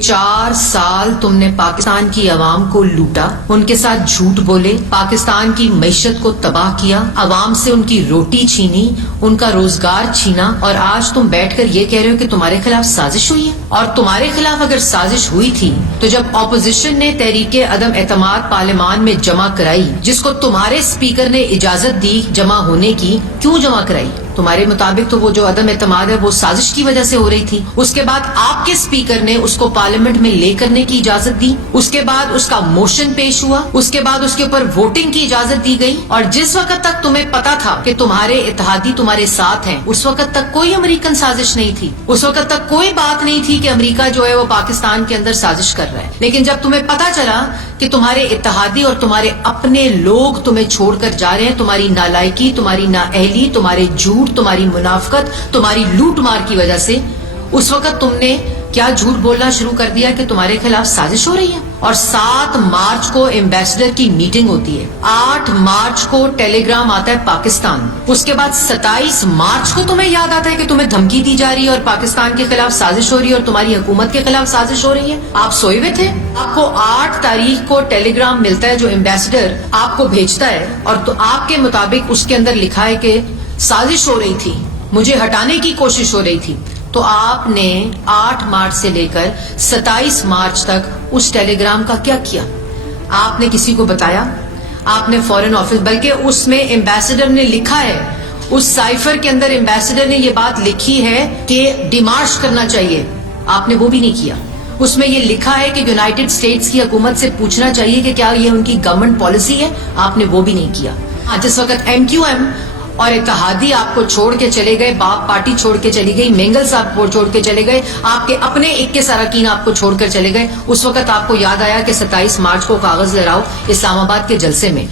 4 سال تم نے پاکستان کی عوام کو لوٹا، ان کے ساتھ جھوٹ بولے، پاکستان کی معیشت کو تباہ کیا، عوام سے ان کی روٹی چھینی، ان کا روزگار چھینا، اور آج تم بیٹھ کر یہ کہہ رہے ہو کہ تمہارے خلاف سازش ہوئی ہے۔ اور تمہارے خلاف اگر سازش ہوئی تھی تو جب اپوزیشن نے تحریک عدم اعتماد پارلیمان میں جمع کرائی، جس کو تمہارے اسپیکر نے اجازت دی جمع ہونے کی، کیوں جمع کرائی؟ تمہارے مطابق تو وہ جو عدم اعتماد ہے وہ سازش کی وجہ سے ہو رہی تھی۔ اس کے بعد آپ کے اسپیکر نے اس کو پارلیمنٹ میں لے کرنے کی اجازت دی، اس کے بعد اس کا موشن پیش ہوا، اس کے بعد اس کے اوپر ووٹنگ کی اجازت دی گئی، اور جس وقت تک تمہیں پتا تھا کہ تمہارے اتحادی تمہارے ساتھ ہیں، اس وقت تک کوئی امریکن سازش نہیں تھی، اس وقت تک کوئی بات نہیں تھی کہ امریکہ جو ہے وہ پاکستان کے اندر سازش کر رہا ہے۔ لیکن جب تمہیں پتا چلا کہ تمہارے اتحادی اور تمہارے اپنے لوگ تمہیں چھوڑ کر جا رہے ہیں، تمہاری نالائکی، تمہاری نااہلی، تمہارے جھوٹ، تمہاری منافقت، تمہاری لوٹ مار کی وجہ سے، اس وقت تم نے کیا جھوٹ بولنا شروع کر دیا کہ تمہارے خلاف سازش ہو رہی ہے۔ اور 7 مارچ کو ایمبیسڈر کی میٹنگ ہوتی ہے، 8 مارچ کو ٹیلی گرام آتا ہے پاکستان، اس کے بعد 27 مارچ کو تمہیں یاد آتا ہے کہ تمہیں دھمکی دی جا رہی ہے اور پاکستان کے خلاف سازش ہو رہی ہے اور تمہاری حکومت کے خلاف سازش ہو رہی ہے۔ آپ سوئے ہوئے تھے، آپ کو 8 تاریخ کو ٹیلی گرام ملتا ہے جو ایمبیسڈر آپ کو بھیجتا ہے، اور تو آپ کے مطابق اس کے اندر لکھا ہے کہ سازش ہو رہی تھی، مجھے ہٹانے کی کوشش ہو رہی تھی۔ تو آپ نے 8 مارچ سے لے کر 27 مارچ تک اس ٹیلی گرام کا کیا کیا؟ آپ نے کسی کو بتایا؟ آپ نے فورن آفس، بلکہ اس میں ایمبیسڈر نے لکھا ہے، اس سائفر کے اندر ایمبیسڈر نے یہ بات لکھی ہے کہ ڈیمارش کرنا چاہیے، آپ نے وہ بھی نہیں کیا۔ اس میں یہ لکھا ہے کہ یونائٹڈ اسٹیٹس کی حکومت سے پوچھنا چاہیے کہ کیا یہ ان کی گورنمنٹ پالیسی ہے، آپ نے وہ بھی نہیں کیا۔ جس وقت ایم کیو ایم اور اتحادی آپ کو چھوڑ کے چلے گئے، باپ پارٹی چھوڑ کے چلی گئی، مینگل صاحب کو چھوڑ کے چلے گئے، آپ کے اپنے ایک کے ساراکین آپ کو چھوڑ کر چلے گئے، اس وقت آپ کو یاد آیا کہ 27 مارچ کو کاغذ لہراؤ اسلام آباد کے جلسے میں۔